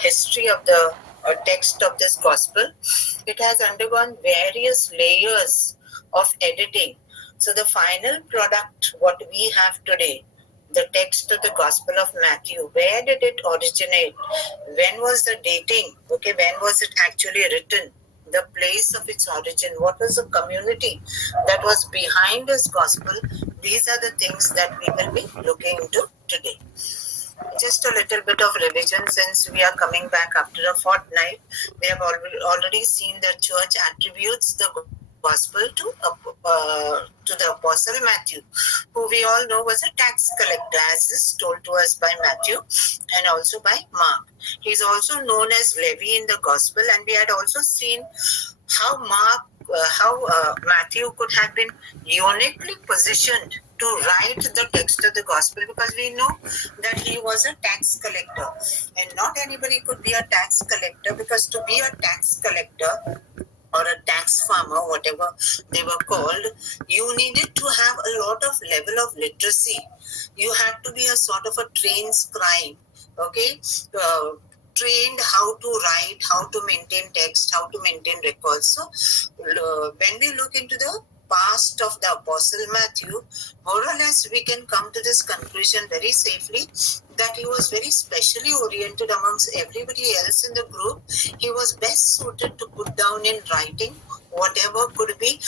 history of the text of this gospel, it has undergone various layers of editing. So the final product, what we have today, the text of the Gospel of Matthew, where did it originate? When was the dating? Okay, when was it actually written? The place of its origin, what was the community that was behind this gospel? These are the things that we will be looking into today. Just a little bit of revision since we are coming back after a fortnight. We have already seen the church attributes the gospel to the apostle Matthew, who we all know was a tax collector, as is told to us by Matthew and also by Mark. He is also known as Levi in the gospel, and we had also seen how Matthew could have been uniquely positioned to write the text of the gospel, because we know that he was a tax collector, and not anybody could be a tax collector, because to be a tax collector or a tax farmer, whatever they were called, you needed to have a lot of level of literacy. You had to be a sort of a trained scribe, okay? Trained how to write, how to maintain text, how to maintain records. So when we look into the past of the apostle Matthew, more or less we can come to this conclusion very safely that he was very specially oriented amongst everybody else in the group. He was best suited to put down in writing whatever could be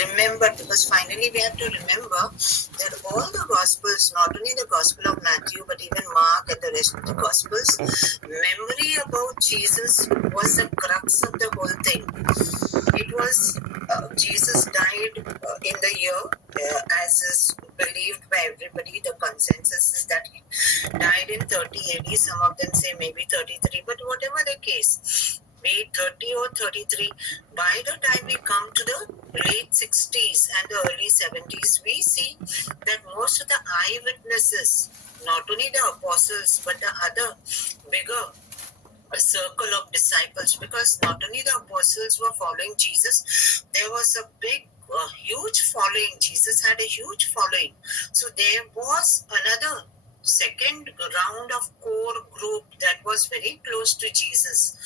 remembered, because finally we have to remember that all the gospels, not only the gospel of Matthew but even Mark and the rest of the gospels, memory about Jesus was the crux of the whole thing. It was Jesus died in the year, as is believed by everybody. The consensus is that he died in 30 AD. Some of them say maybe 33, but whatever the case, be it 30 or 33, by the time we come to the late 60s and the early 70s, we see that most of the eyewitnesses, not only the apostles but the other bigger a circle of disciples, because not only the apostles were following Jesus, there was a big huge following. Jesus had a huge following. So there was another second round of core group that was very close to Jesus.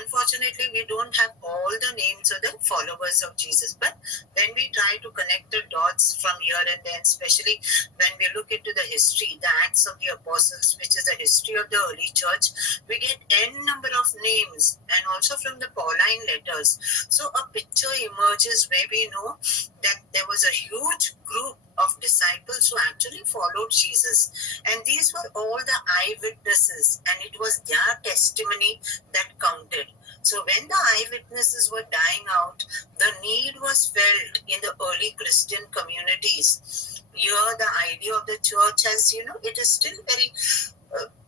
Unfortunately, we don't have all the names of the followers of Jesus, but when we try to connect the dots from here and then, especially when we look into the history, the Acts of the Apostles, which is the history of the early church, we get n number of names, and also from the Pauline letters. So a picture emerges where we know that there was a huge group of disciples who actually followed Jesus, and these were all the eyewitnesses, and it was their testimony that counted. So when the eyewitnesses were dying out, the need was felt in the early Christian communities. Here the idea of the church has, it is still very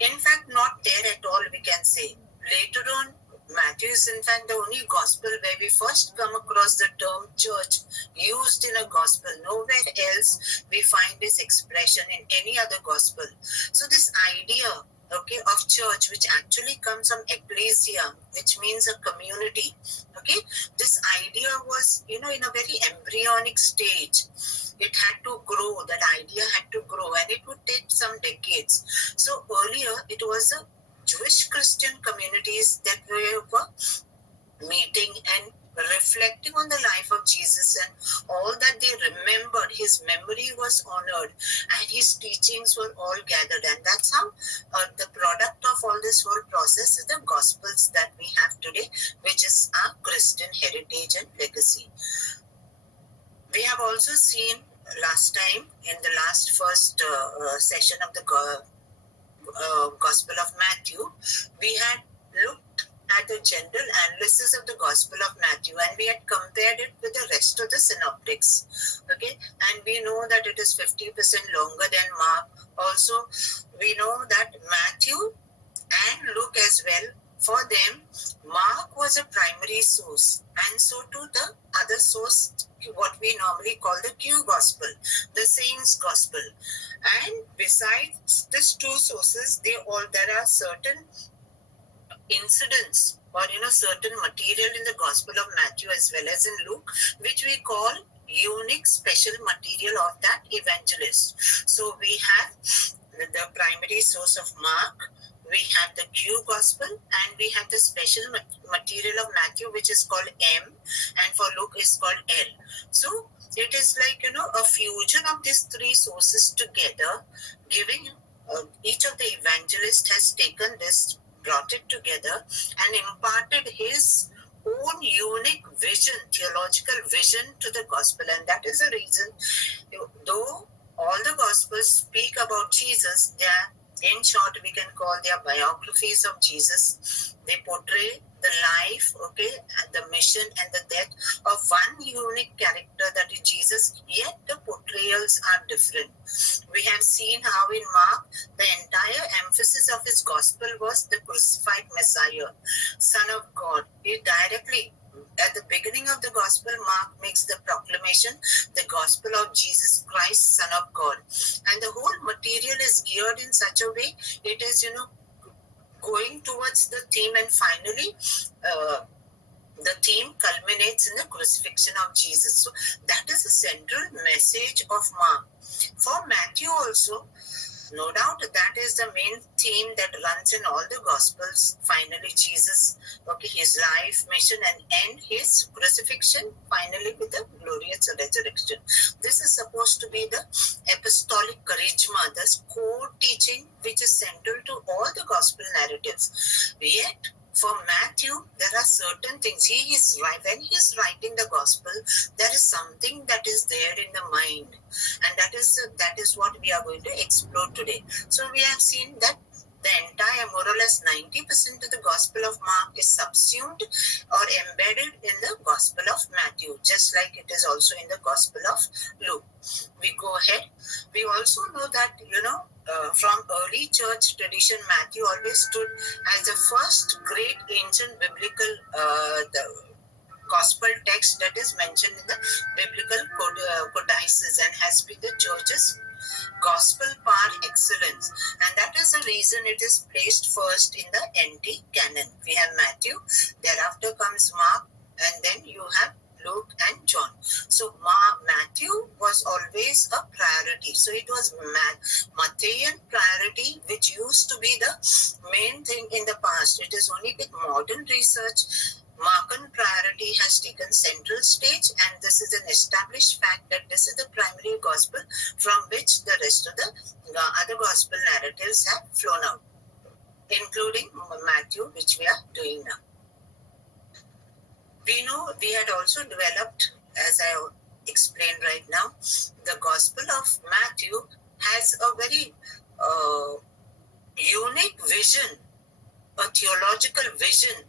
in fact not there at all, we can say. Later on, Matthew is in fact the only gospel where we first come across the term church used in a gospel. Nowhere else we find this expression in any other gospel. So this idea, of church, which actually comes from ecclesia, which means a community, this idea was, in a very embryonic stage. It had to grow, that idea had to grow, and it would take some decades. So earlier, it was the Jewish Christian communities that were meeting and reflecting on the life of Jesus, and all that they remembered. His memory was honored, and his teachings were all gathered, and that's how the product of all this whole process is the Gospels that we have today, which is our Christian heritage and legacy. We have also seen last time in the last first session of the Gospel of Matthew, we had looked at the general analysis of the Gospel of Matthew, and we had compared it with the rest of the synoptics. And we know that it is 50% longer than Mark. Also, we know that Matthew and Luke as well, for them, Mark was a primary source, and so too the other source, what we normally call the Q Gospel, the Saints Gospel. And besides these two sources, there are certain incidents or certain material in the Gospel of Matthew as well as in Luke, which we call unique special material of that evangelist. So we have the primary source of Mark, we have the Q gospel, and we have the special material of Matthew, which is called M, and for Luke is called L. So it is like, a fusion of these three sources together, giving each of the evangelists has taken this, brought it together, and imparted his own unique vision, theological vision to the gospel. And that is the reason, though all the gospels speak about Jesus, they are, in short, we can call their biographies of Jesus. They portray the life, the mission and the death of one unique character, that is Jesus, yet the portrayals are different. We have seen how in Mark, the entire emphasis of his gospel was the crucified Messiah, Son of God. He directly, at the beginning of the gospel, Mark makes the proclamation, the gospel of Jesus Christ, Son of God. And the whole material is geared in such a way, it is, going towards the theme, and finally, the theme culminates in the crucifixion of Jesus. So that is the central message of Mark. For Matthew also, no doubt that is the main theme that runs in all the gospels. Finally, Jesus, his life, mission, and end, his crucifixion, finally with the glorious resurrection. This is supposed to be the apostolic charisma, the core teaching which is central to all the gospel narratives. Yet, for Matthew, there are certain things. When he is writing the gospel, there is something that is there in the mind, and that is what we are going to explore today. So we have seen that the entire, more or less 90% of the gospel of Mark is subsumed or embedded in the gospel of Matthew, just like it is also in the gospel of Luke. We go ahead. We also know that, from early church tradition, Matthew always stood as the first great ancient biblical the gospel text that is mentioned in the biblical codices, and has been the church's gospel par excellence. And that is the reason it is placed first in the NT canon. We have Matthew, thereafter comes Mark, and then you have Luke and John. So Matthew was always a priority. So it was Matthean priority, which used to be the main thing in the past. It is only with modern research, Markan priority has taken central stage, and this is an established fact that this is the primary gospel from which the rest of the other gospel narratives have flown out, including Matthew, which we are doing now. We know we had also developed, as I explained right now, the gospel of Matthew has a very unique vision, a theological vision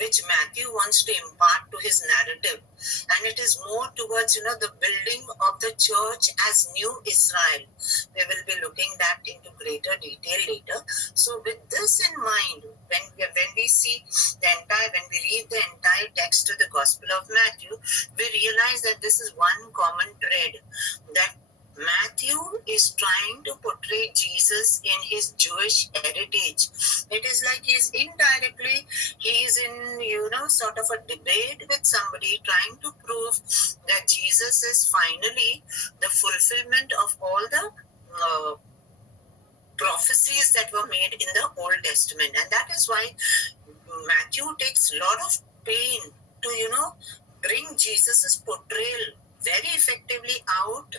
which Matthew wants to impart to his narrative, and it is more towards the building of the church as new Israel. We will be looking that into greater detail later. So with this in mind, when we read the entire text of the Gospel of Matthew, we realize that this is one common thread, that Matthew is trying to portray Jesus in his Jewish heritage. It is like he is in sort of a debate with somebody, trying to prove that Jesus is finally the fulfillment of all the prophecies that were made in the Old Testament. And that is why Matthew takes a lot of pain to, bring Jesus' portrayal very effectively out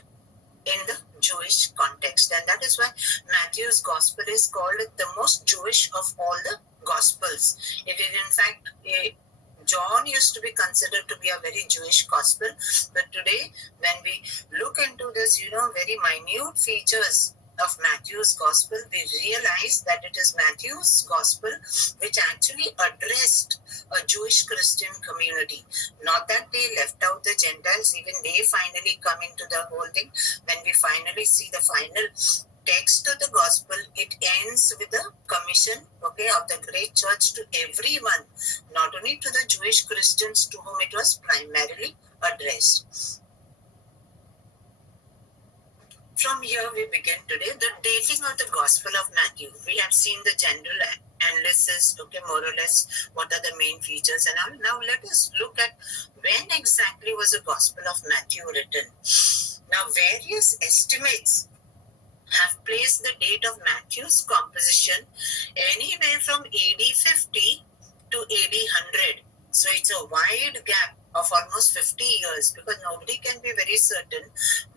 in the Jewish context. And that is why Matthew's gospel is called the most Jewish of all the gospels. It is in fact John used to be considered to be a very Jewish gospel, but today when we look into this, very minute features of Matthew's gospel, we realize that it is Matthew's gospel which actually addressed a Jewish Christian community. Not that they left out the Gentiles, even they finally come into the whole thing. When we finally see the final text of the gospel, it ends with the commission of the great church to everyone, not only to the Jewish Christians to whom it was primarily addressed. From here we begin today, the dating of the Gospel of Matthew. We have seen the general analysis, more or less, what are the main features and all. Now let us look at when exactly was the Gospel of Matthew written. Now various estimates have placed the date of Matthew's composition anywhere from AD 50 to AD 100. So it's a wide gap of almost 50 years, because nobody can be very certain.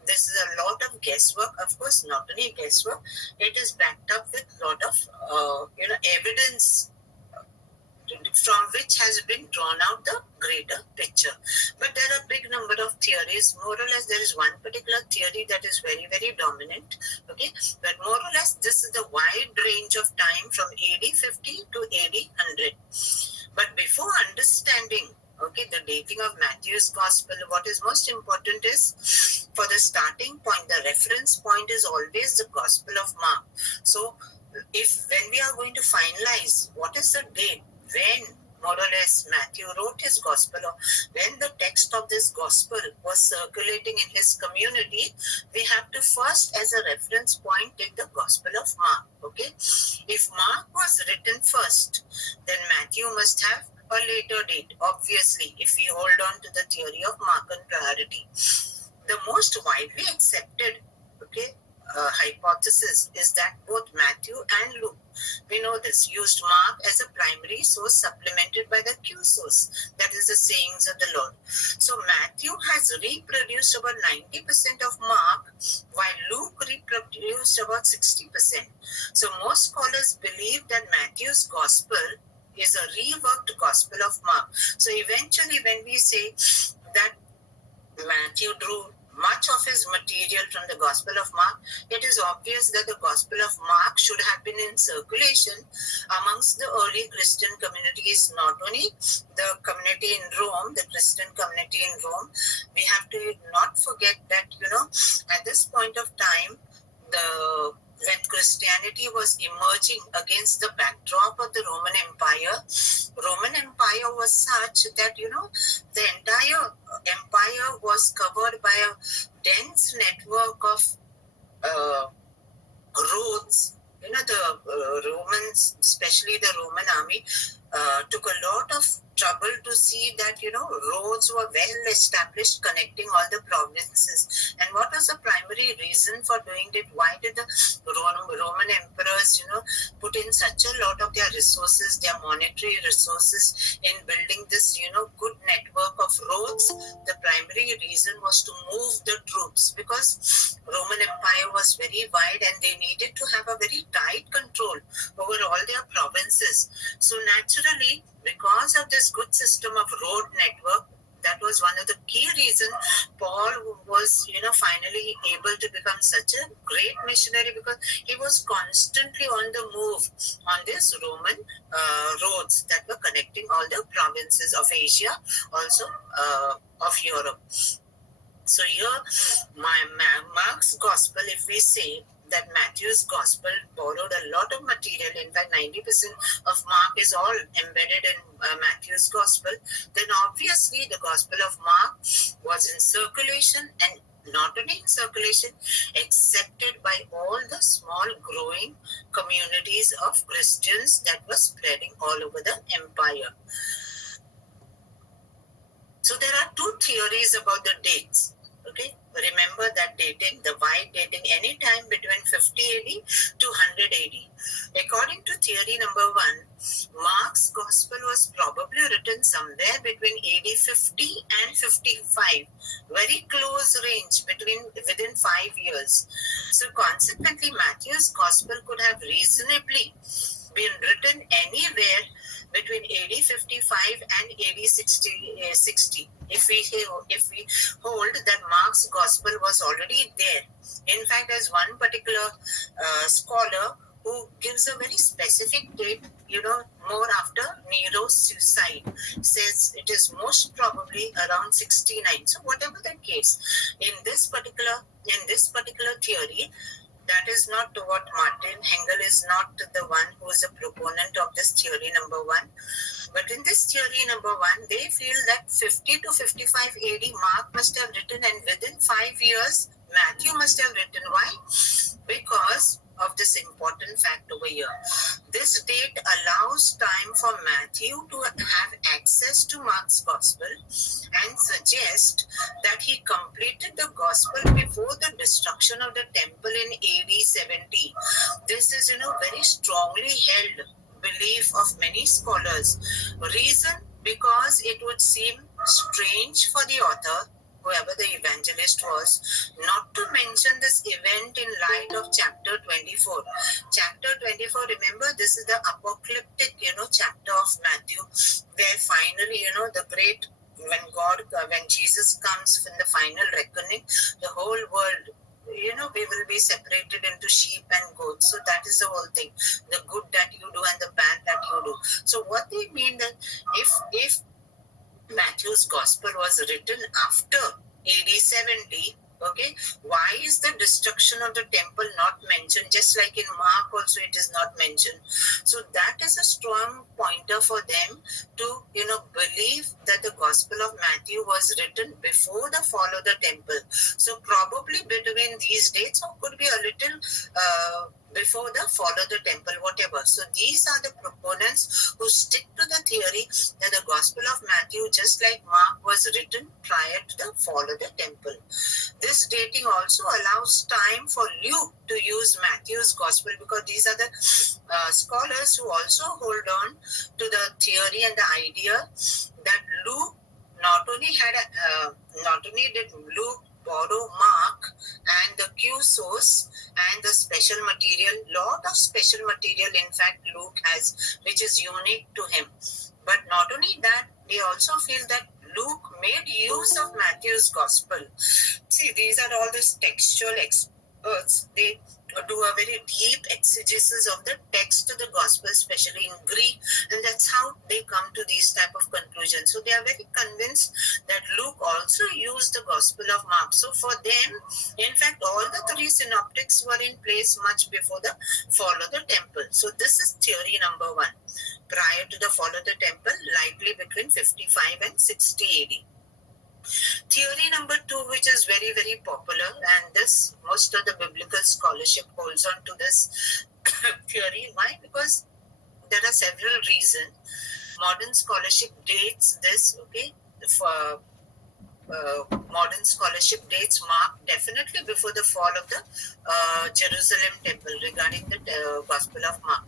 This is a lot of guesswork. Of course, not only guesswork, it is backed up with a lot of evidence from which has been drawn out the greater picture. But there are big number of theories. More or less, there is one particular theory that is very, very dominant. Okay, but more or less, this is the wide range of time from AD 50 to AD 100. But before understanding, okay, the dating of Matthew's Gospel, what is most important is, for the starting point, the reference point is always the Gospel of Mark. So, when we are going to finalize what is the date when more or less Matthew wrote his gospel, or when the text of this gospel was circulating in his community, we have to first, as a reference point, take the Gospel of Mark. Okay, if Mark was written first, then Matthew must have a later date, obviously, if we hold on to the theory of Markan priority. The most widely accepted, okay, hypothesis is that both Matthew and Luke, we know this, used Mark as a primary source supplemented by the Q source, that is the sayings of the Lord. So Matthew has reproduced about 90% of Mark, while Luke reproduced about 60%. So most scholars believe that Matthew's gospel is a reworked Gospel of Mark. So eventually, when we say that Matthew drew much of his material from the Gospel of Mark, it is obvious that the Gospel of Mark should have been in circulation amongst the early Christian communities, not only the community in Rome, the Christian community in Rome. We have to not forget that, at this point of time, when Christianity was emerging against the backdrop of the Roman Empire was such that, the entire empire was covered by a dense network of roads. The Romans, especially the Roman army, took a lot of trouble to see that, roads were well established connecting all the provinces. And what was the primary reason for doing it? Why did the Roman emperors, put in such a lot of their resources, their monetary resources, in building this, good network of roads? The primary reason was to move the troops, because Roman Empire was very wide and they needed to have a very tight control over all their provinces. So naturally, because of this good system of road network, that was one of the key reasons Paul was, finally able to become such a great missionary, because he was constantly on the move on these Roman roads that were connecting all the provinces of Asia, also of Europe. So here, Mark's Gospel, if we say that Matthew's Gospel borrowed a lot of material, in fact 90% of Mark is all embedded in Matthew's Gospel, then obviously the Gospel of Mark was in circulation, and not only in circulation, accepted by all the small growing communities of Christians that were spreading all over the empire. So there are two theories about the dates. Okay, remember that dating, the wide dating, any time between 50 AD to 100 AD. According to theory number 1, Mark's Gospel was probably written somewhere between AD 50 and 55, very close range, within 5 years. So consequently, Matthew's Gospel could have reasonably been written anywhere between AD 55 and AD 60. If we hold that Mark's Gospel was already there. In fact, there's one particular scholar who gives a very specific date, more after Nero's suicide, says it is most probably around 69. So whatever the case, in this particular theory, that is not what Martin Hengel is not the one who is a proponent of this theory number 1. But in this theory number 1, they feel that 50 to 55 AD Mark must have written, and within 5 years Matthew must have written. Why? Because of this important fact over here. This date allows time for Matthew to have access to Mark's gospel and suggest that he completed the gospel before the destruction of the temple in AD 70. This is, very strongly held belief of many scholars. Reason, because it would seem strange for the author, whoever the evangelist was, not to mention this event in light of chapter 24. Chapter 24, remember, this is the apocalyptic, chapter of Matthew, where finally, the great, when Jesus comes in the final reckoning, the whole world, we will be separated into sheep and goats. So that is the whole thing, the good that you do and the bad that you do. So what they mean that if Matthew's gospel was written after AD 70, okay, why is the destruction of the temple not mentioned? Just like in Mark also it is not mentioned. So that is a strong pointer for them to, believe that the gospel of Matthew was written before the fall of the temple. So probably between these dates, or could be a little before the fall of the temple, whatever. So these are the proponents who stick to the theory that the Gospel of Matthew, just like Mark, was written prior to the fall of the temple. This dating also allows time for Luke to use Matthew's Gospel, because these are the scholars who also hold on to the theory and the idea that Luke not only did Luke borrow Mark and the Q source and the special material, lot of special material in fact Luke has, which is unique to him. But not only that, they also feel that Luke made use of Matthew's gospel. See, these are all these textual experts. They do a very deep exegesis of the text of the gospel, especially in Greek, and that's how they come to these type of conclusions. So they are very convinced that Luke also used the gospel of Mark. So for them, in fact, all the three synoptics were in place much before the fall of the temple. So this is theory number one. Prior to the fall of the temple, likely between 55 and 60 AD. Theory number two, which is very, very popular, and this most of the biblical scholarship holds on to this theory. Why? Because there are several reasons. Modern scholarship dates this, okay, for modern scholarship dates Mark definitely before the fall of the Jerusalem temple regarding the Gospel of Mark.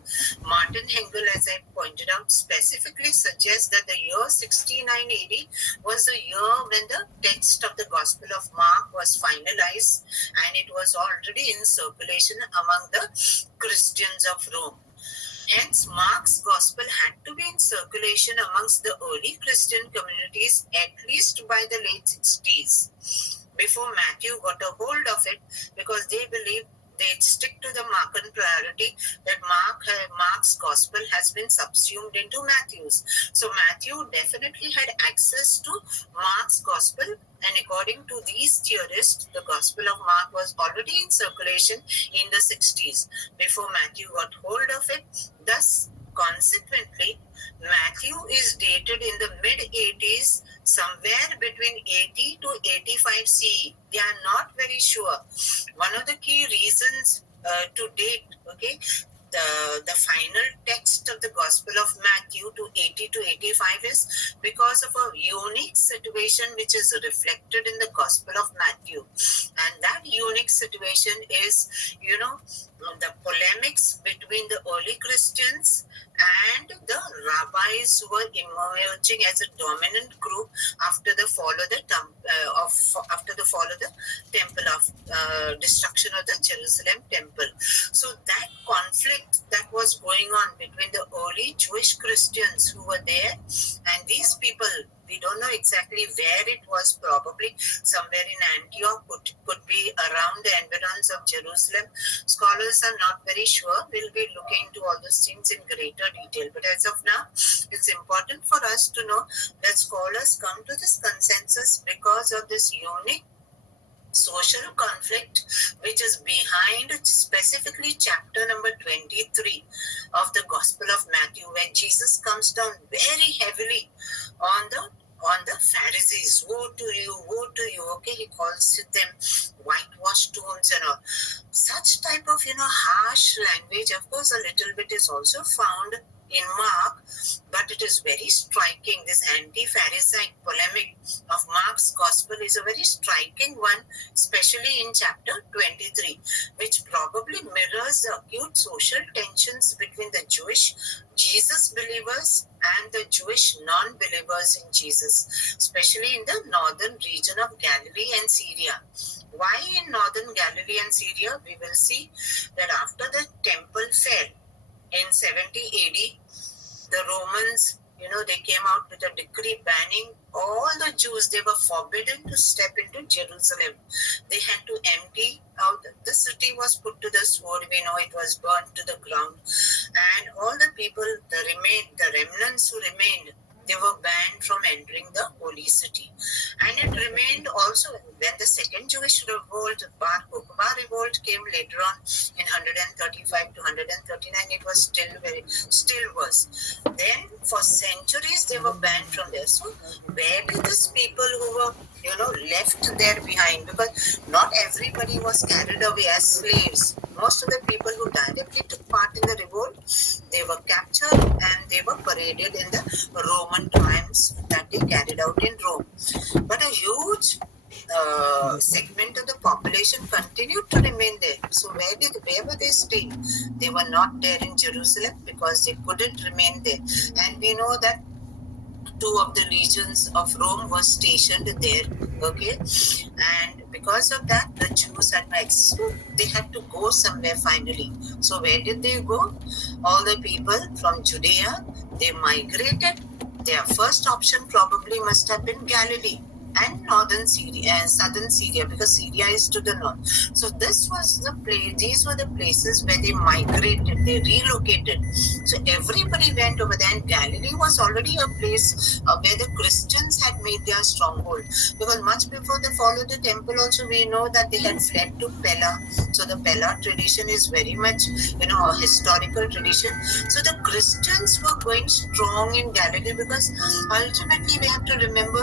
Martin Hengel, as I pointed out, specifically suggests that the year 69 AD was the year when the text of the Gospel of Mark was finalized and it was already in circulation among the Christians of Rome. Hence, Mark's gospel had to be in circulation amongst the early Christian communities at least by the late 60s, before Matthew got a hold of it, because they believed they'd stick to the Markan priority that Mark's gospel has been subsumed into Matthew's. So Matthew definitely had access to Mark's gospel, and according to these theorists, the Gospel of Mark was already in circulation in the 60s before Matthew got hold of it. Thus, consequently, Matthew is dated in the mid-80s, somewhere between 80 to 85 CE. They are not very sure. One of the key reasons to date, okay, the final text of the Gospel of Matthew to 80 to 85 is because of a unique situation which is reflected in the Gospel of Matthew. And that unique situation is, the polemics between the early Christians and the rabbis who were emerging as a dominant group after the fall of the temple of destruction of the Jerusalem temple. So that conflict that was going on between the early Jewish Christians who were there and these people, we don't know exactly where it was, probably somewhere in Antioch, could be around the environs of Jerusalem. Scholars are not very sure. We'll be looking into all those things in greater detail. But as of now, it's important for us to know that scholars come to this consensus because of this unique social conflict which is behind specifically chapter number 23 of the Gospel of Matthew, when Jesus comes down very heavily on the on the Pharisees. Woe to you, woe to you. Okay, he calls them whitewashed tombs and all. Such type of, harsh language, of course, a little bit is also found in Mark, but it is very striking. This anti-Pharisaic polemic of Mark's gospel is a very striking one, especially in chapter 23, which probably mirrors the acute social tensions between the Jewish Jesus believers and the Jewish non-believers in Jesus, especially in the northern region of Galilee and Syria. Why in northern Galilee and Syria? We will see that after the temple fell in 70 AD, the Romans, they came out with a decree banning all the Jews. They were forbidden to step into Jerusalem. They had to empty out. The city was put to the sword. We know it was burnt to the ground. And all the people, the remnants who remained, they were banned from entering the holy city. And it remained also when the second Jewish revolt, Bar Kokhba revolt, came later on in 135 to 139, it was still worse. Then for centuries they were banned from there. So where did these people who were left there behind? Because not everybody was carried away as slaves. Most of the people who directly took part in the revolt, they were captured and they were paraded in the Roman triumphs that they carried out in Rome. But a huge segment of the population continued to remain there. So where were they staying? They were not there in Jerusalem because they couldn't remain there. And we know that 2 of the legions of Rome were stationed there. Okay, and because of that, the Jews had they had to go somewhere finally. So where did they go? All the people from Judea, they migrated. Their first option probably must have been Galilee and northern Syria and southern Syria, because Syria is to the north. So this was the place. These were the places where they migrated, they relocated. So everybody went over there, and Galilee was already a place where the Christians had made their stronghold, because much before the fall of the temple also we know that they had fled to Pella. So the Pella tradition is very much a historical tradition. So the Christians were going strong in Galilee, because ultimately we have to remember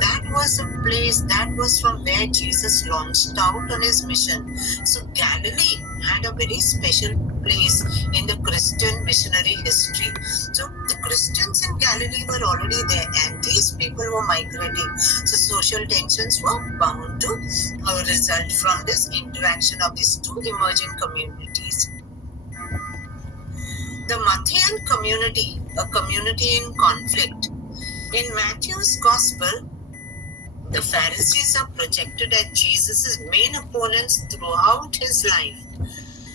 that was a place, that was from where Jesus launched out on his mission. So Galilee had a very special place in the Christian missionary history. So the Christians in Galilee were already there, and these people were migrating. So social tensions were bound to result from this interaction of these 2 emerging communities. The Matthean community, a community in conflict. In Matthew's Gospel, the Pharisees are projected as Jesus' main opponents throughout his life.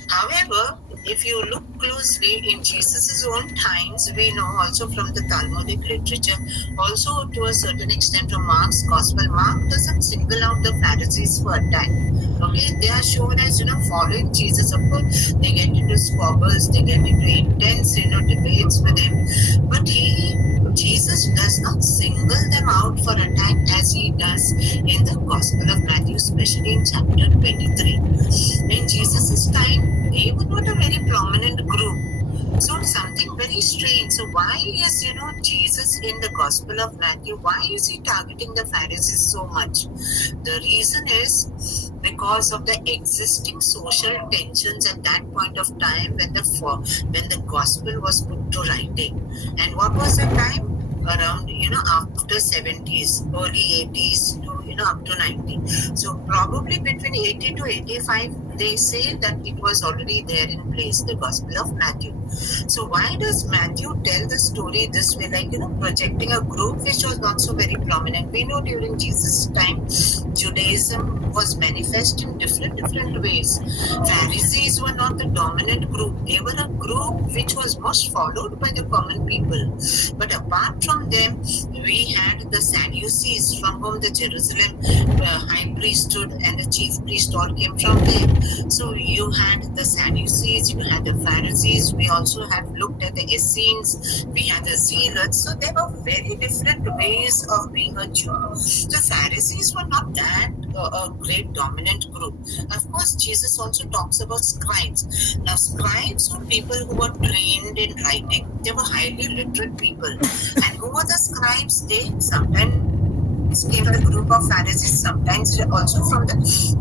However, if you look closely in Jesus' own times, we know also from the Talmudic literature, also to a certain extent from Mark's Gospel, Mark doesn't single out the Pharisees for attack. Okay, they are shown as following Jesus. Of course, they get into squabbles, they get into intense debates with him, but Jesus does not single them out for attack as he does in the Gospel of Matthew, especially in chapter 23. In Jesus' time, they were not a very prominent group. So something very strange. So why is, Jesus in the Gospel of Matthew, why is he targeting the Pharisees so much? The reason is because of the existing social tensions at that point of time when the Gospel was put to writing. And what was the time? Around after 70s, early 80s to up to 90. So probably between 80 to 85, they say that it was already there in place, the Gospel of Matthew. So why does Matthew tell the story this way, like projecting a group which was not so very prominent? We know during Jesus' time, Judaism was manifest in different ways. Pharisees were not the dominant group. They were a group which was most followed by the common people. But apart from them, we had the Sadducees, from whom the Jerusalem high priesthood and the chief priest all came from there. So you had the Sadducees, you had the Pharisees, we also have looked at the Essenes, we had the Zealots. So there were very different ways of being a Jew. The Pharisees were not that a great dominant group. Of course, Jesus also talks about scribes. Now, scribes were people who were trained in writing. They were highly literate people. And who were the scribes, they sometimes came from the group of Pharisees, sometimes also from the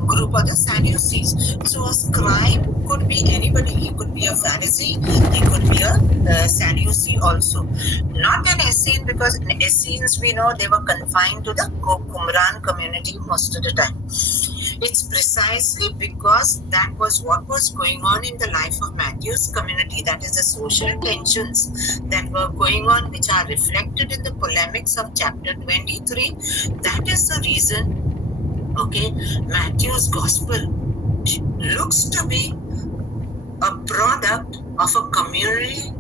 group of the Sadducees. So a scribe could be anybody. He could be a Pharisee, he could be a Sadducee also. Not an Essene, because Essenes, we know, they were confined to the Qumran community most of the time. It's precisely because that was what was going on in the life of Matthew's community. That is the social tensions that were going on, which are reflected in the polemics of chapter 23. That is the reason, okay, Matthew's gospel looks to be a product of a community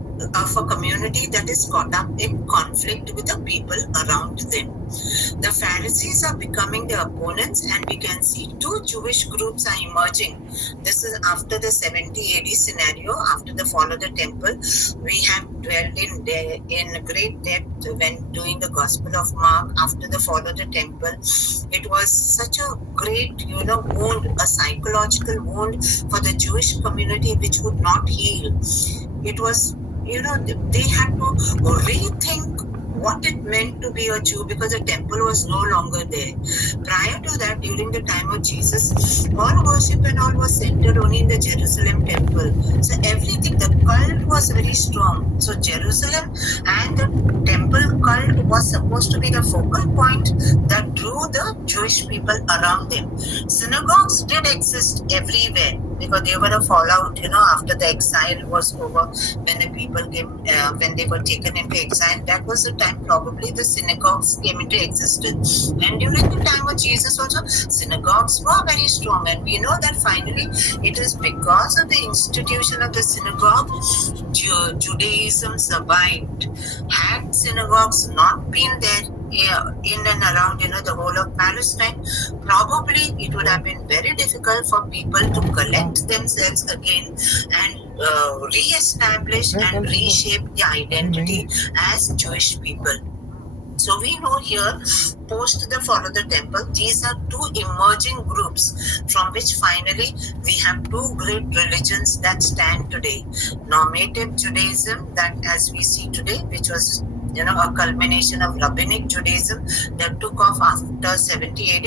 that is caught up in conflict with the people around them. The Pharisees are becoming the opponents, and we can see two Jewish groups are emerging. This is after the 70 AD scenario, after the fall of the temple. We have dwelled in great depth when doing the Gospel of Mark after the fall of the temple. It was such a great, wound, a psychological wound for the Jewish community which would not heal. It was, they had to rethink what it meant to be a Jew, because the temple was no longer there. Prior to that, during the time of Jesus, all worship and all was centered only in the Jerusalem temple. So everything, the cult was very strong. So Jerusalem and the temple cult was supposed to be the focal point that drew the Jewish people around them. Synagogues did exist everywhere, because they were a fallout, after the exile was over, when the people came, when they were taken into exile. That was the time probably the synagogues came into existence. And during the time of Jesus also, synagogues were very strong. And we know that finally it is because of the institution of the synagogue, Judaism survived. Had synagogues not been there in and around, the whole of Palestine, probably it would have been very difficult for people to collect themselves again and re-establish and reshape the identity as Jewish people. So we know here, post the fall of the temple, these are two emerging groups from which finally we have two great religions that stand today. Normative Judaism, that as we see today, which was a culmination of Rabbinic Judaism that took off after 70 AD,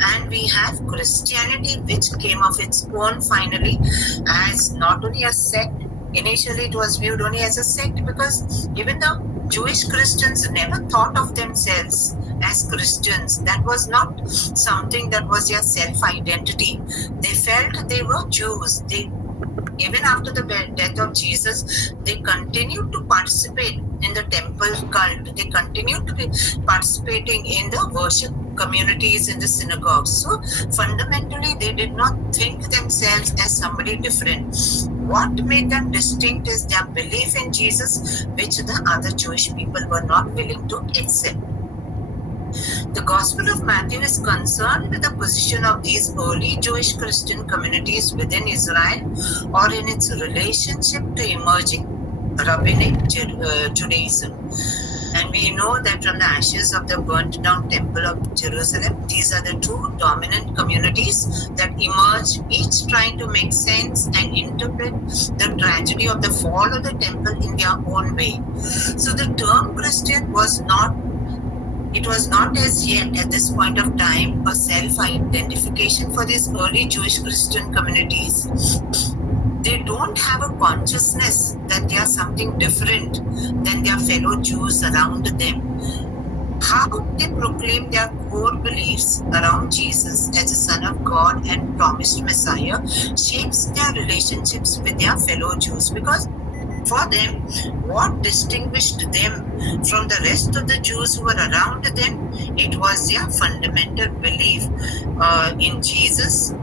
and we have Christianity, which came of its own finally as not only a sect. Initially it was viewed only as a sect, because even the Jewish Christians never thought of themselves as Christians. That was not something that was their self-identity. They felt they were Jews. Even after the death of Jesus, they continued to participate in the temple cult. They continued to be participating in the worship communities in the synagogues. So fundamentally, they did not think themselves as somebody different. What made them distinct is their belief in Jesus, which the other Jewish people were not willing to accept. The Gospel of Matthew is concerned with the position of these early Jewish Christian communities within Israel, or in its relationship to emerging Rabbinic Judaism. And we know that from the ashes of the burnt down temple of Jerusalem, these are the two dominant communities that emerge, each trying to make sense and interpret the tragedy of the fall of the temple in their own way. So the term Christian was not as yet at this point of time a self-identification for these early Jewish Christian communities. They don't have a consciousness that they are something different than their fellow Jews around them. How they proclaim their core beliefs around Jesus as the Son of God and promised Messiah shapes their relationships with their fellow Jews, because for them, what distinguished them from the rest of the Jews who were around them, it was their fundamental belief in Jesus,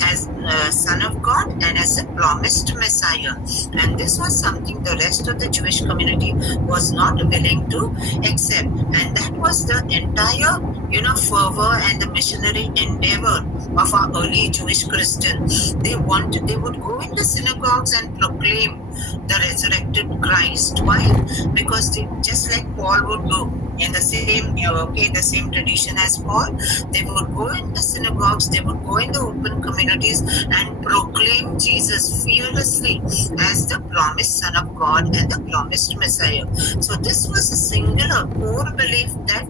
as Son of God and as a promised Messiah. And this was something the rest of the Jewish community was not willing to accept. And that was the entire fervor and the missionary endeavor of our early Jewish Christians. They would go in the synagogues and proclaim the resurrected Christ. Why? Because they, just like Paul would do in the same tradition as Paul, they would go in the synagogues, they would go in the open communities and proclaim Jesus fearlessly as the promised Son of God and the promised Messiah. So this was a singular core belief that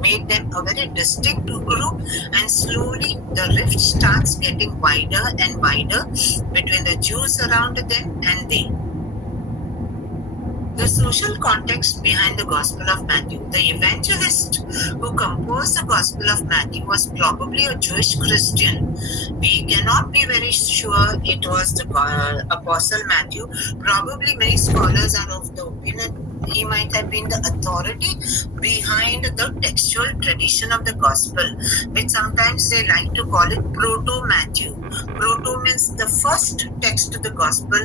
made them a very distinct group, and slowly the rift starts getting wider and wider between the Jews around them and they. The social context behind the Gospel of Matthew. The evangelist who composed the Gospel of Matthew was probably a Jewish Christian. We cannot be very sure it was the Apostle Matthew. Probably many scholars are of the opinion he might have been the authority behind the textual tradition of the Gospel, which sometimes they like to call it Proto-Matthew. Proto means the first text of the Gospel,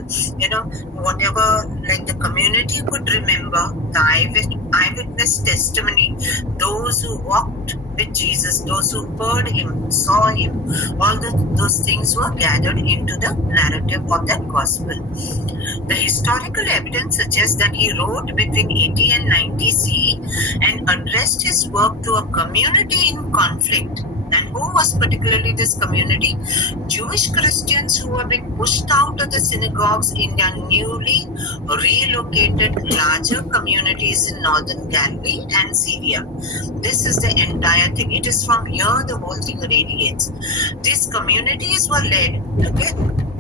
whatever like the community could remember, the eyewitness testimony, those who walked with Jesus, those who heard him, saw him, all those things were gathered into the narrative of that Gospel. The historical evidence suggests that he wrote between 80 and 90 CE and addressed his work to a community in conflict. And who was particularly this community? Jewish Christians who were being pushed out of the synagogues in their newly relocated larger communities in northern Galilee and Syria. This is the entire thing. It is from here the whole thing radiates. These communities were led,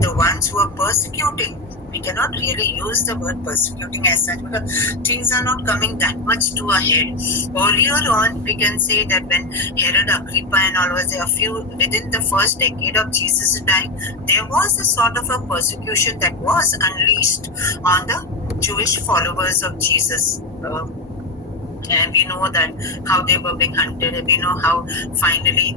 the ones who were persecuting. We cannot really use the word persecuting as such because things are not coming that much to a head. Earlier on, we can say that when Herod Agrippa and all was there, within the first decade of Jesus' time, there was a sort of a persecution that was unleashed on the Jewish followers of Jesus. And we know that how they were being hunted. We know how finally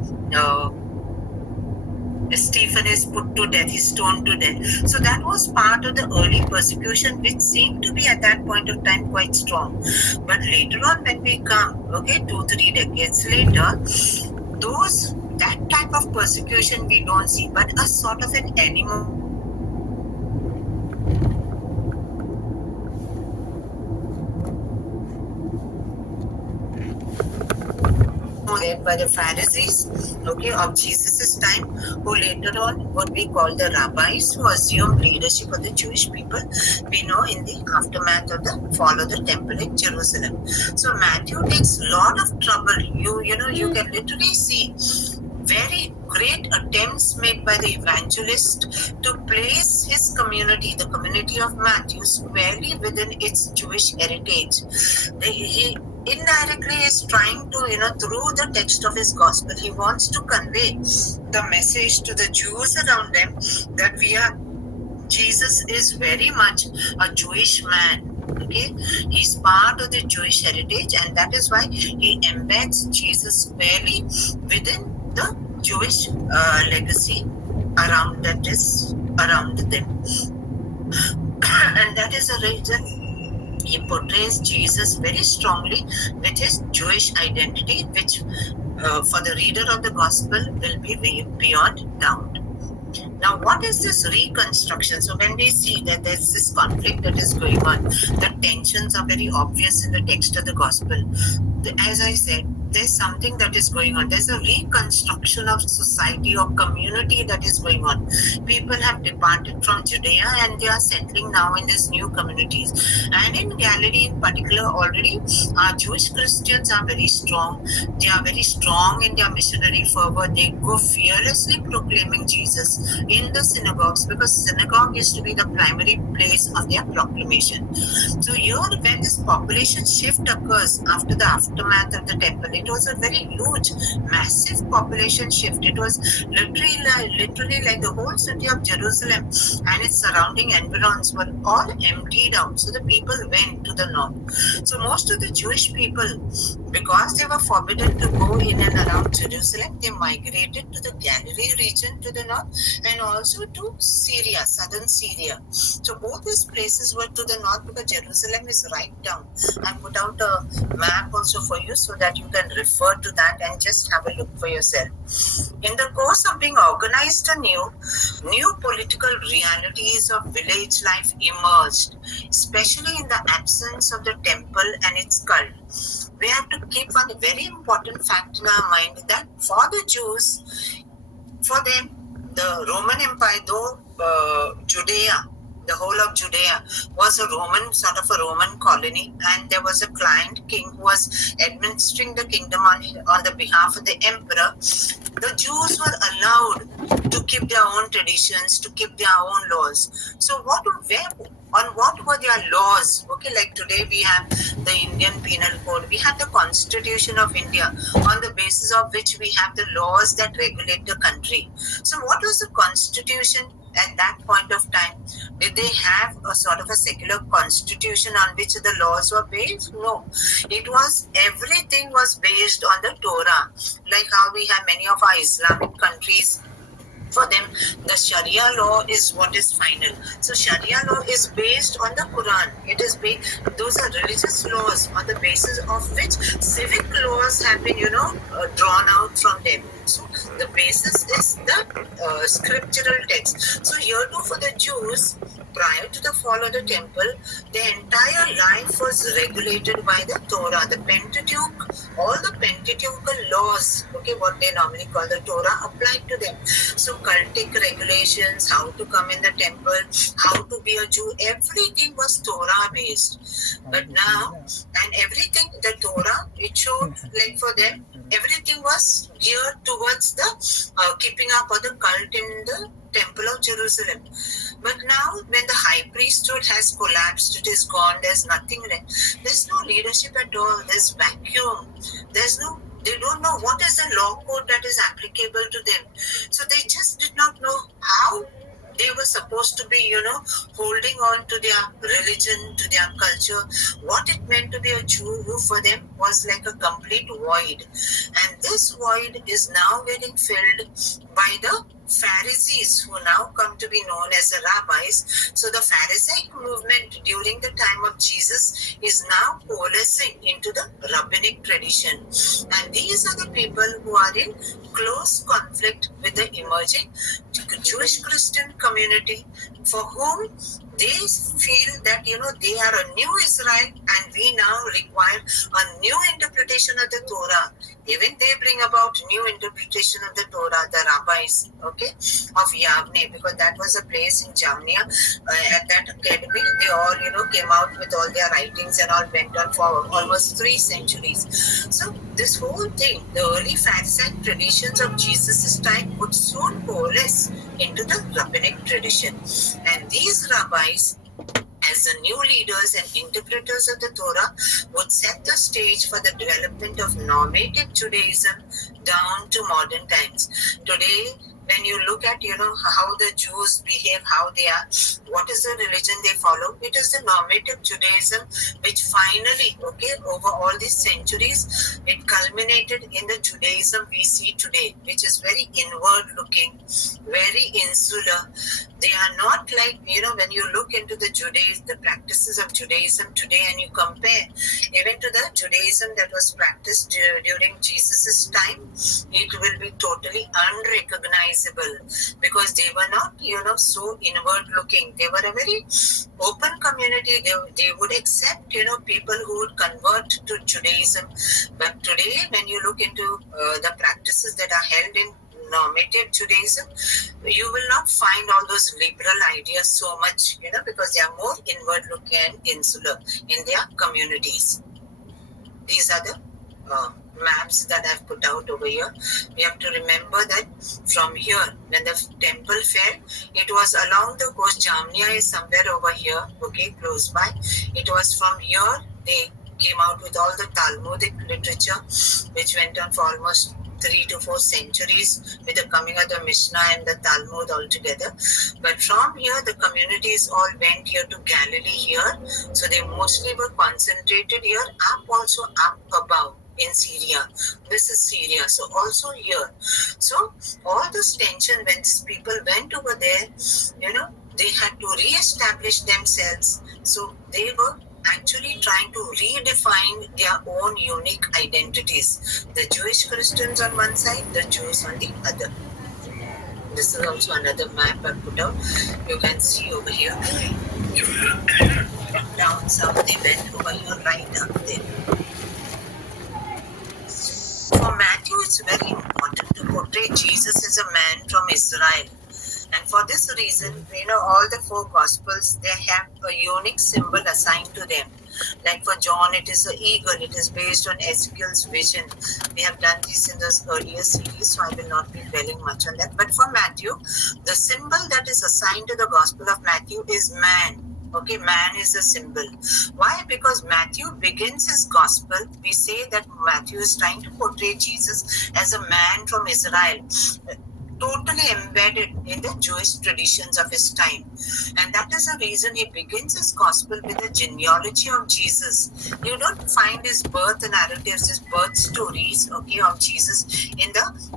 Stephen is put to death, he's stoned to death. So that was part of the early persecution, which seemed to be at that point of time quite strong. But later on, when we come, 2-3 decades later, that type of persecution we don't see, but a sort of an animal led by the Pharisees, of Jesus' time, who later on would be called the rabbis, who assumed leadership of the Jewish people. We know in the aftermath of the fall of the temple in Jerusalem. So Matthew takes a lot of trouble. You can literally see very great attempts made by the evangelist to place his community, the community of Matthew, squarely within its Jewish heritage. He indirectly is trying to, through the text of his gospel, he wants to convey the message to the Jews around them that Jesus is very much a Jewish man. He's part of the Jewish heritage, and that is why he embeds Jesus squarely within the Jewish legacy around them. And that is the reason he portrays Jesus very strongly with his Jewish identity, which for the reader of the gospel will be beyond doubt. Now, what is this reconstruction? So when we see that there's this conflict that is going on, the tensions are very obvious in the text of the gospel. As I said, there's something that is going on. There's a reconstruction of society or community that is going on. People have departed from Judea and they are settling now in these new communities. And in Galilee in particular, already our Jewish Christians are very strong. They are very strong in their missionary fervor. They go fearlessly proclaiming Jesus in the synagogues, because synagogue used to be the primary place of their proclamation. So here, when this population shift occurs after the aftermath of the temple, it was a very huge, massive population shift. It was literally like the whole city of Jerusalem and its surrounding environs were all emptied out. So the people went to the north. So most of the Jewish people, because they were forbidden to go in and around Jerusalem, they migrated to the Galilee region to the north and also to Syria, southern Syria. So both these places were to the north because Jerusalem is right down. I put out a map also for you so that you can refer to that and just have a look for yourself. In the course of being organized anew, new political realities of village life emerged, especially in the absence of the temple and its cult. We have to keep one very important fact in our mind that for the Jews, for them, the Roman Empire, though Judea, the whole of Judea was a Roman, sort of a Roman colony, and there was a client king who was administering the kingdom on the behalf of the emperor. The Jews were allowed to keep their own traditions, to keep their own laws. So what were their laws? Okay, like today we have the Indian Penal Code, we have the Constitution of India, on the basis of which we have the laws that regulate the country. So what was the Constitution at that point of time? Did they have a sort of a secular constitution on which the laws were based? No. Everything was based on the Torah, like how we have many of our Islamic countries. For them, the Sharia law is what is final. So Sharia law is based on the Quran. Those are religious laws on the basis of which civic laws have been, drawn out from them. So the basis is the scriptural text. So here too for the Jews, prior to the fall of the temple, their entire life was regulated by the Torah, the Pentateuch, all the Pentateuchal laws, okay, what they normally call the Torah, applied to them. So cultic regulations, how to come in the temple, how to be a Jew, everything was Torah based. But now, and everything, the Torah, it showed, like for them, everything was geared towards the keeping up of the cult in the Temple of Jerusalem. But now, when the high priesthood has collapsed, it is gone, there's nothing left. There's no leadership at all, there's vacuum. They don't know what is the law code that is applicable to them. So they just did not know how they were supposed to be, holding on to their religion, to their culture, what it meant to be a Jew, who for them was like a complete void. And this void is now getting filled by the Pharisees, who now come to be known as the rabbis. So the Pharisaic movement during the time of Jesus is now coalescing into the rabbinic tradition. And these are the people who are in close conflict with the emerging Jewish Christian community, for whom they feel that, they are a new Israel and we now require a new interpretation of the Torah. Even they bring about new interpretation of the Torah, the rabbis, okay, of Yavne, because that was a place in Jamnia. At that academy, they all, came out with all their writings and all went on for almost 3 centuries. So this whole thing, the early Pharisaic traditions of Jesus' time would soon coalesce into the rabbinic tradition. And these rabbis, as the new leaders and interpreters of the Torah, would set the stage for the development of normative Judaism down to modern times. Today, when you look at, how the Jews behave, how they are, what is the religion they follow, it is the normative Judaism, which finally, over all these centuries, it culminated in the Judaism we see today, which is very inward looking, very insular. They are not like, when you look into the practices of Judaism today and you compare even to the Judaism that was practiced during Jesus' time, it will be totally unrecognizable, because they were not, so inward looking. They were a very open community. They would accept, people who would convert to Judaism. But today, when you look into the practices that are held in normative Judaism, you will not find all those liberal ideas so much, because they are more inward looking and insular in their communities. These are the maps that I've put out over here. We have to remember that from here, when the temple fell, it was along the coast. Jamnia is somewhere over here, close by. It was from here they came out with all the Talmudic literature, which went on for almost 3 to 4 centuries with the coming of the Mishnah and the Talmud all together. But from here, the communities all went here to Galilee here. So they mostly were concentrated here, up also up above. in Syria. This is Syria. So also here. So all this tension when people went over there, they had to re-establish themselves. So they were actually trying to redefine their own unique identities. The Jewish Christians on one side, the Jews on the other. This is also another map I put out. You can see over here. Down south, they went over here, right up there. For Matthew, it's very important to portray Jesus as a man from Israel. And for this reason, all the four Gospels, they have a unique symbol assigned to them. Like for John, it is an eagle. It is based on Ezekiel's vision. We have done this in this earlier series, so I will not be dwelling much on that. But for Matthew, the symbol that is assigned to the Gospel of Matthew is man. Okay, man is a symbol. Why? Because Matthew begins his gospel. We say that Matthew is trying to portray Jesus as a man from Israel, totally embedded in the Jewish traditions of his time. And that is the reason he begins his gospel with the genealogy of Jesus. You don't find his birth narratives, his birth stories, of Jesus in the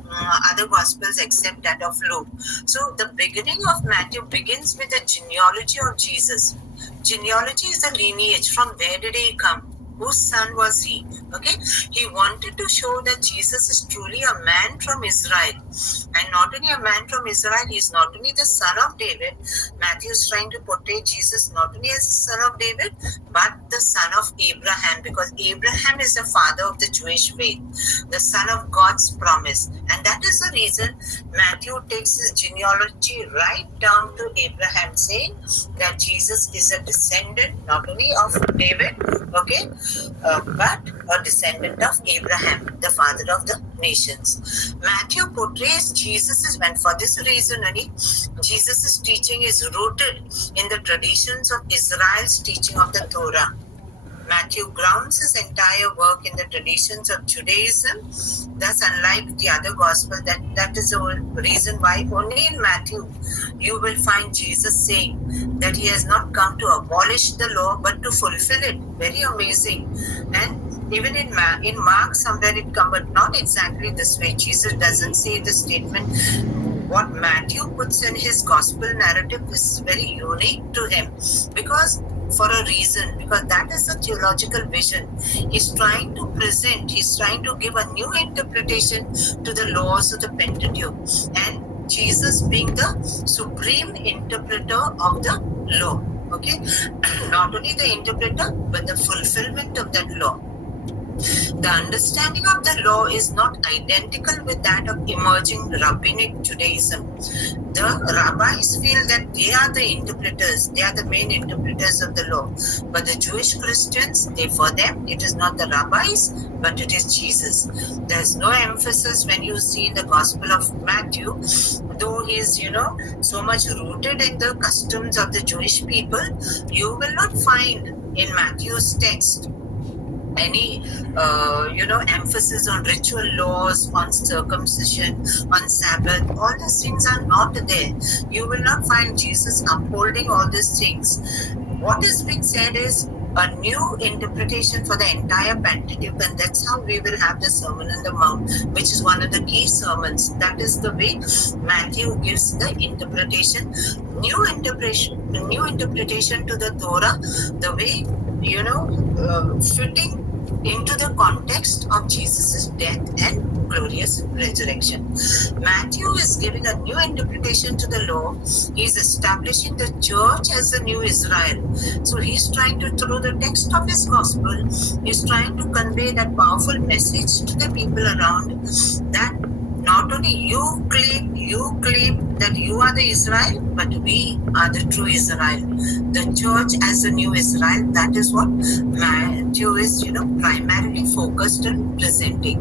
other gospels except that of Luke. So the beginning of Matthew begins with the genealogy of Jesus. Genealogy is the lineage. From where did he come? Whose son was he? Okay, he wanted to show that Jesus is truly a man from Israel, and not only a man from Israel, he is not only the son of David. Matthew is trying to portray Jesus not only as the son of David, but the son of Abraham, because Abraham is the father of the Jewish faith, the son of God's promise. And that is the reason Matthew takes his genealogy right down to Abraham, saying that Jesus is a descendant not only of David, but a descendant of Abraham, the father of the nations. Matthew portrays Jesus, and for this reason only, Jesus' teaching is rooted in the traditions of Israel's teaching of the Torah. Matthew grounds his entire work in the traditions of Judaism. Thus, unlike the other gospel, that is the reason why only in Matthew you will find Jesus saying that he has not come to abolish the law but to fulfill it. Very amazing. And even in Mark somewhere it comes, but not exactly this way. Jesus doesn't say the statement. What Matthew puts in his gospel narrative is very unique to him, because for a reason, because that is the theological vision. He's trying to give a new interpretation to the laws of the Pentateuch, and Jesus being the supreme interpreter of the law. Okay, not only the interpreter, but the fulfillment of that law. The understanding of the law is not identical with that of emerging rabbinic Judaism. The rabbis feel that they are the interpreters, they are the main interpreters of the law. But the Jewish Christians, for them, it is not the rabbis, but it is Jesus. There is no emphasis when you see in the Gospel of Matthew, though he is, so much rooted in the customs of the Jewish people, you will not find in Matthew's text any emphasis on ritual laws, on circumcision, on Sabbath. All these things are not there. You will not find Jesus upholding all these things. What is being said is a new interpretation for the entire Pentateuch, and that's how we will have the Sermon on the Mount, which is one of the key sermons. That is the way Matthew gives the interpretation, new interpretation to the Torah, the way fitting into the context of Jesus' death and glorious resurrection. Matthew is giving a new interpretation to the law. He's establishing the church as the new Israel. So he's trying to, through the text of his gospel, he's trying to convey that powerful message to the people around, that not only you claim that you are the Israel, but we are the true Israel. The church as the new Israel, that is what Matthew is, primarily focused on presenting.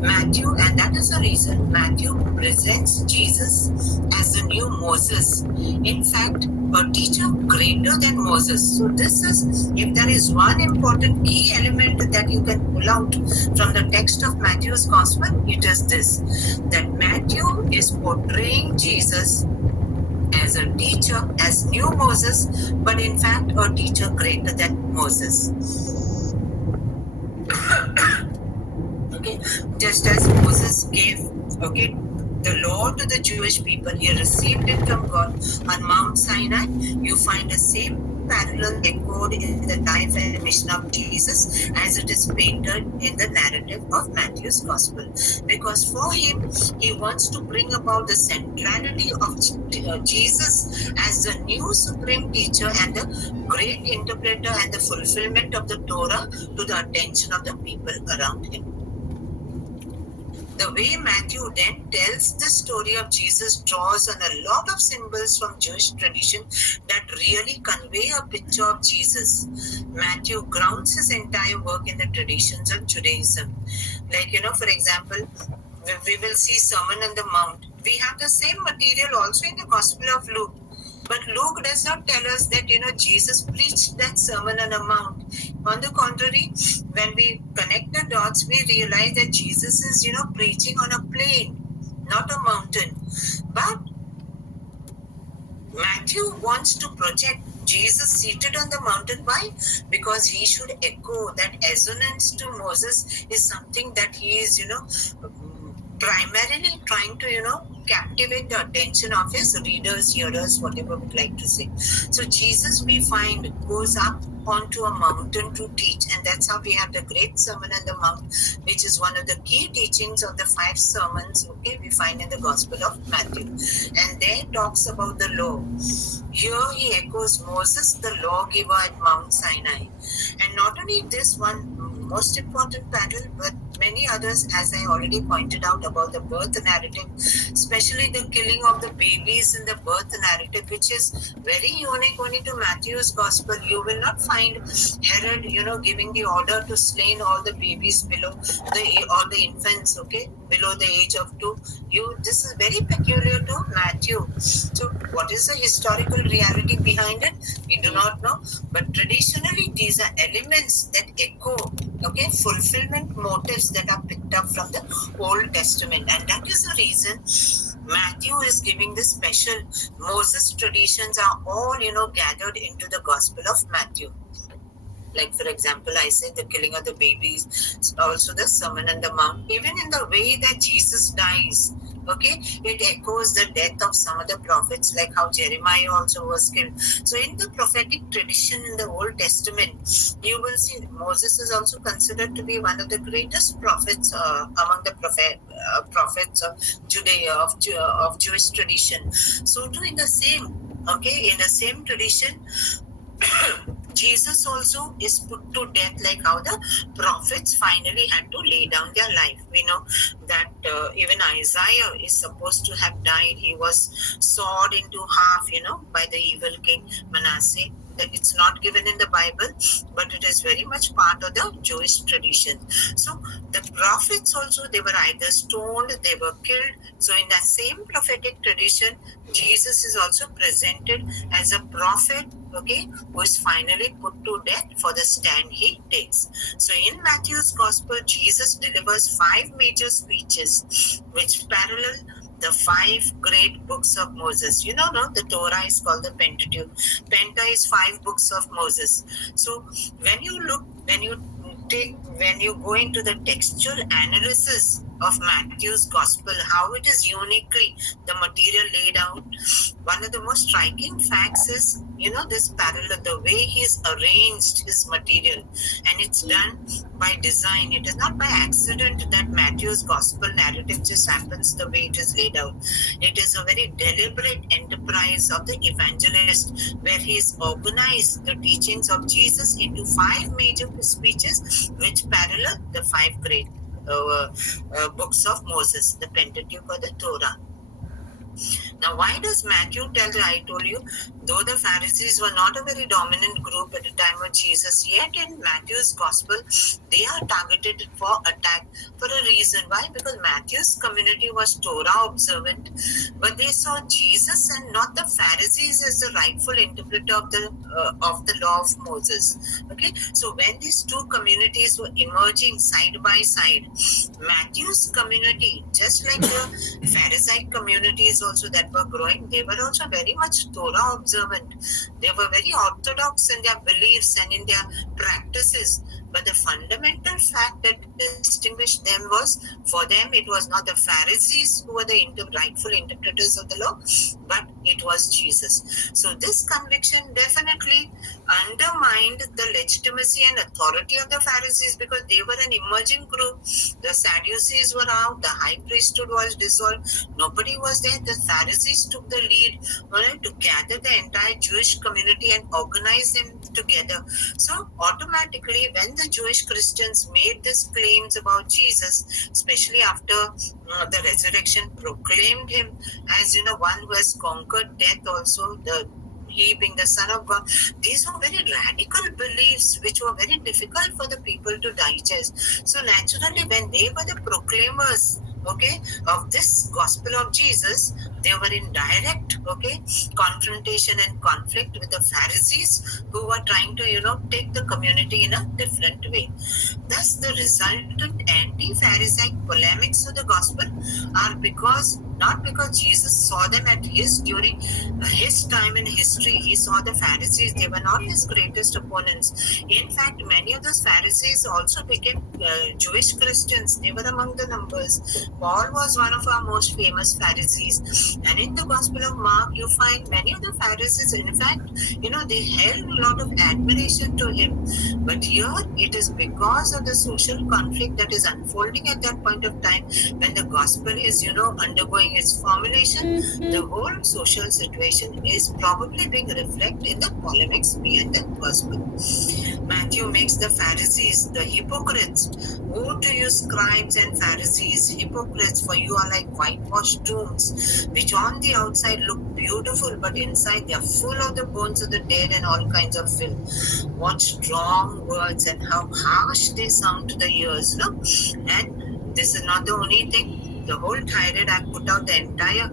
Matthew, and that is the reason Matthew presents Jesus as the new Moses. In fact, a teacher greater than Moses. So this is, if there is one important key element that you can pull out from the text of Matthew's gospel, it is this, that Matthew is portraying Jesus as a teacher, as new Moses, but in fact a teacher greater than Moses. just as Moses gave, okay, the law to the Jewish people, he received it from God on Mount Sinai. You find the same parallel echoed in the life and mission of Jesus as it is painted in the narrative of Matthew's Gospel. Because for him, he wants to bring about the centrality of Jesus as the new supreme teacher and the great interpreter and the fulfillment of the Torah to the attention of the people around him. The way Matthew then tells the story of Jesus draws on a lot of symbols from Jewish tradition that really convey a picture of Jesus. Matthew grounds his entire work in the traditions of Judaism. Like, for example, we will see Sermon on the Mount. We have the same material also in the Gospel of Luke. But Luke does not tell us that, Jesus preached that Sermon on the Mount. On the contrary, when we connect the dots, we realize that Jesus is, preaching on a plain, not a mountain. But Matthew wants to project Jesus seated on the mountain. Why? Because he should echo that assonance to Moses is something that he is, primarily trying to, captivate the attention of his readers, hearers, whatever we'd like to say. So Jesus, we find, goes up onto a mountain to teach, and that's how we have the great Sermon on the Mount, which is one of the key teachings of the 5 sermons, okay, we find in the Gospel of Matthew. And there talks about the law. Here he echoes Moses, the lawgiver at Mount Sinai. And not only this one most important parallel, but many others, as I already pointed out about the birth narrative, especially the killing of the babies in the birth narrative, which is very unique only to Matthew's Gospel. You will not find Herod, giving the order to slay all the babies below all the infants, okay, below the age of 2. This is very peculiar to Matthew. So what is the historical reality behind it? We do not know. But traditionally, these are elements that echo, okay, fulfillment motives that are picked up from the Old Testament. And that is the reason Matthew is giving this special Moses traditions are all, gathered into the Gospel of Matthew. Like, for example, I said the killing of the babies, also the Sermon on the Mount. Even in the way that Jesus dies, okay, it echoes the death of some of the prophets, like how Jeremiah also was killed. So in the prophetic tradition in the Old Testament, you will see Moses is also considered to be one of the greatest prophets among the prophets of Judea, of Jewish tradition. So too in the same tradition, Jesus also is put to death, like how the prophets finally had to lay down their life. We know that even Isaiah is supposed to have died. He was sawed into half, by the evil king Manasseh. It's not given in the Bible, but it is very much part of the Jewish tradition. So the prophets also, they were either stoned, they were killed. So in that same prophetic tradition, Jesus is also presented as a prophet, okay, who is finally put to death for the stand he takes. So in Matthew's Gospel, Jesus delivers 5 major speeches which parallel the 5 great books of Moses. The Torah is called the Pentateuch. Penta is 5 books of Moses. So when you go into the textual analysis of Matthew's Gospel, how it is uniquely the material laid out, one of the most striking facts is, this parallel, the way he's arranged his material, and it's done by design. It is not by accident that Matthew's Gospel narrative just happens the way it is laid out. It is a very deliberate enterprise of the evangelist, where he's organized the teachings of Jesus into 5 major speeches which parallel the 5 great books of Moses, the Pentateuch or the Torah. Now, why does Matthew tell, I told you, though the Pharisees were not a very dominant group at the time of Jesus, yet in Matthew's Gospel, they are targeted for attack for a reason. Why? Because Matthew's community was Torah observant, but they saw Jesus and not the Pharisees as the rightful interpreter of the of the law of Moses. Okay, so when these two communities were emerging side by side, Matthew's community, just like the Pharisaic communities also that were growing, they were also very much Torah observant. They were very orthodox in their beliefs and in their practices. But the fundamental fact that distinguished them was, for them, it was not the Pharisees who were the rightful interpreters of the law, but it was Jesus. So this conviction definitely undermined the legitimacy and authority of the Pharisees, because they were an emerging group. The Sadducees were out, the high priesthood was dissolved, nobody was there. The Pharisees took the lead to gather the entire Jewish community and organize them together. So automatically, when the Jewish Christians made these claims about Jesus, especially after the resurrection, proclaimed him as one who has conquered death also, he being the Son of God. These were very radical beliefs which were very difficult for the people to digest. So naturally, when they were the proclaimers, of this gospel of Jesus, they were in direct, confrontation and conflict with the Pharisees, who were trying to, take the community in a different way. Thus, the resultant anti-Pharisaic polemics of the gospel are not because Jesus saw them during his time in history. He saw the Pharisees; they were not his greatest opponents. In fact, many of those Pharisees also became Jewish Christians. They were among the numbers. Paul was one of our most famous Pharisees, and in the Gospel of Mark, you find many of the Pharisees. In fact, they held a lot of admiration to him. But here, it is because of the social conflict that is unfolding at that point of time, when the gospel is, undergoing its formulation. The whole social situation is probably being reflected in the polemics behind the gospel. Matthew makes the Pharisees the hypocrites. Woe to you, scribes and Pharisees, hypocrites, for you are like whitewashed tombs, which on the outside look beautiful, but inside they are full of the bones of the dead and all kinds of filth. What strong words, and how harsh they sound to the ears, no? And this is not the only thing. The whole tirade, I put out the entire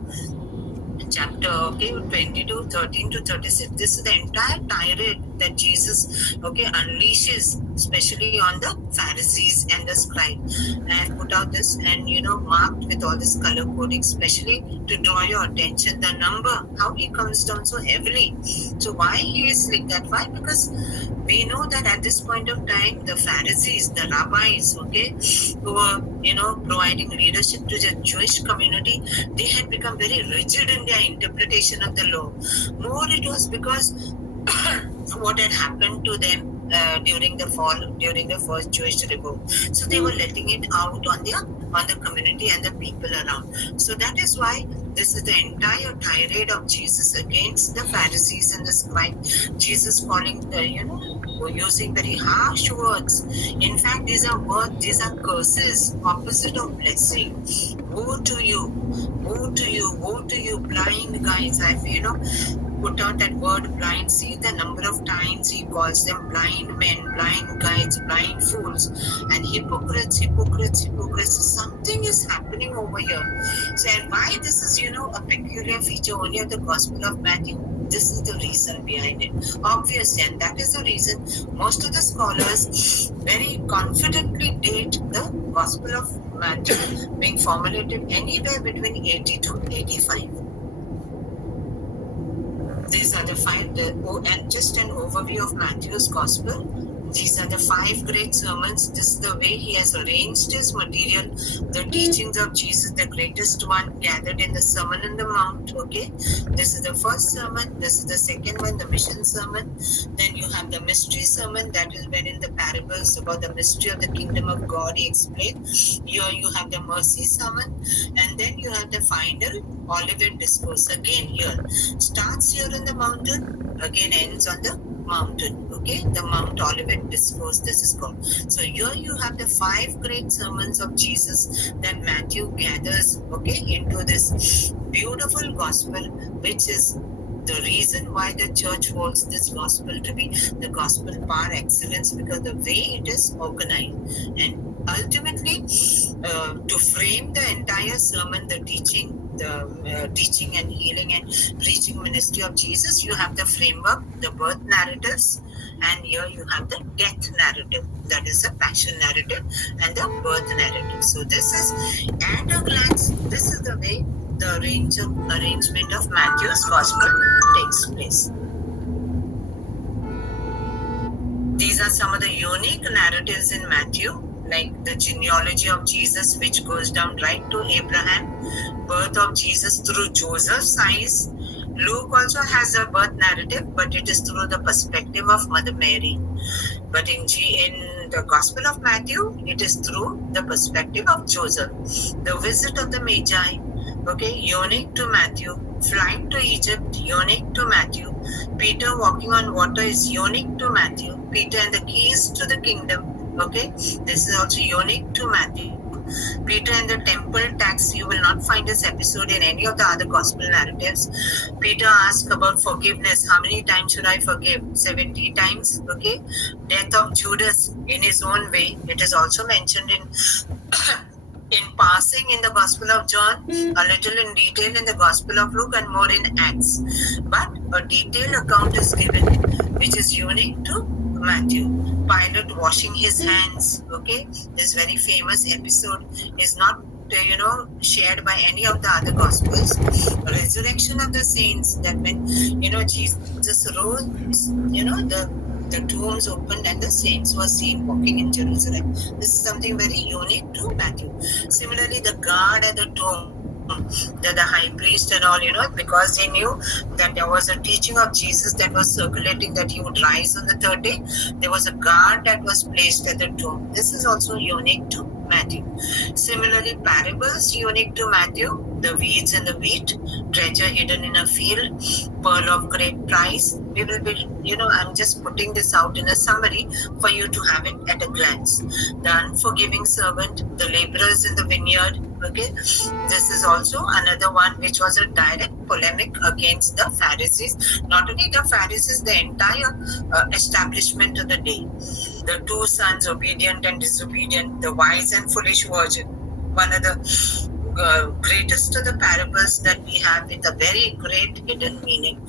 chapter, 22, 13 to 36. This is the entire tirade that Jesus, unleashes, especially on the Pharisees and the scribes. I have put out this and, marked with all this color coding, especially to draw your attention, the number, how he comes down so heavily. So why he is like that? Why? Because we know that at this point of time, the Pharisees, the rabbis, who were, providing leadership to the Jewish community, they had become very rigid in their interpretation of the law. More it was because what had happened to them during the first Jewish revolt. So they were letting it out on the community and the people around. So that is why this is the entire tirade of Jesus against the Pharisees and the scribes. Jesus calling using very harsh words. In fact, these are curses, opposite of blessing. Woe to you, woe to you, woe to you, blind guys. I've put out that word blind. See the number of times he calls them blind men, blind guides, blind fools, and hypocrites, hypocrites, hypocrites. Something is happening over here. So, and why this is, a peculiar feature only of the Gospel of Matthew? This is the reason behind it. Obviously, and that is the reason most of the scholars very confidently date the Gospel of Matthew being formulated anywhere between 80 to 85. These are the five, and just an overview of Matthew's Gospel. These are the 5 great sermons. This is the way he has arranged his material. The teachings of Jesus, the greatest one, gathered in the Sermon on the Mount. This is the first sermon. This is the second one, the mission sermon. Then you have the mystery sermon, that is wherein the parables about the mystery of the kingdom of God he explained. Here you have the mercy sermon, and then you have the final Olivet discourse. Again here, starts here in the mountain, again ends on the mountain. The Mount Olivet discourse, this is called. So here you have the 5 great sermons of Jesus that Matthew gathers into this beautiful gospel, which is the reason why the church holds this gospel to be the gospel par excellence, because the way it is organized. And ultimately, to frame the entire sermon, the teaching and healing and preaching ministry of Jesus, you have the framework, the birth narratives, and here you have the death narrative, that is the passion narrative and the birth narrative. So this is, at a glance, this is the way the arrangement of Matthew's gospel takes place. These are some of the unique narratives in Matthew, like the genealogy of Jesus, which goes down right to Abraham, birth of Jesus through Joseph's eyes. Luke also has a birth narrative, but it is through the perspective of Mother Mary. But in the Gospel of Matthew, it is through the perspective of Joseph. The visit of the Magi, okay, unique to Matthew. Flight to Egypt, unique to Matthew. Peter walking on water is unique to Matthew. Peter and the keys to the kingdom, okay, this is also unique to Matthew. Peter and the temple tax, you will not find this episode in any of the other gospel narratives. Peter asked about forgiveness. How many times should I forgive? 70 times, okay. Death of Judas in his own way, it is also mentioned in passing in the Gospel of John, a little in detail in the Gospel of Luke, and more in Acts. But a detailed account is given, which is unique to Matthew. Pilate washing his hands, okay, this very famous episode is not shared by any of the other gospels. Resurrection of the saints, that when Jesus rose, the tombs opened and the saints were seen walking in Jerusalem. This is something very unique to Matthew. Similarly, the guard at the tomb, the high priest and all, because they knew that there was a teaching of Jesus that was circulating that he would rise on the third day, there was a guard that was placed at the tomb. This is also unique to Matthew. Similarly, parables unique to Matthew, the weeds and the wheat, treasure hidden in a field, pearl of great price. We will be, I'm just putting this out in a summary for you to have it at a glance. The unforgiving servant, the laborers in the vineyard, okay. This is also another one which was a direct polemic against the Pharisees. Not only the Pharisees, the entire establishment of the day. The two sons, obedient and disobedient, the wise and foolish virgin. One of the greatest of the parables that we have with a very great hidden meaning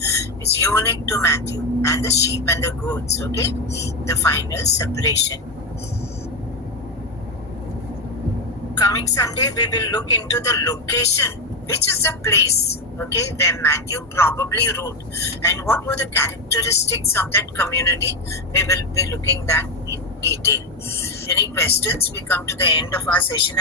is unique to Matthew, and the sheep and the goats, okay, the final separation. Coming Sunday, we will look into the location, which is the place, okay, where Matthew probably wrote, and what were the characteristics of that community. We will be looking that in detail. Any questions? We come to the end of our session.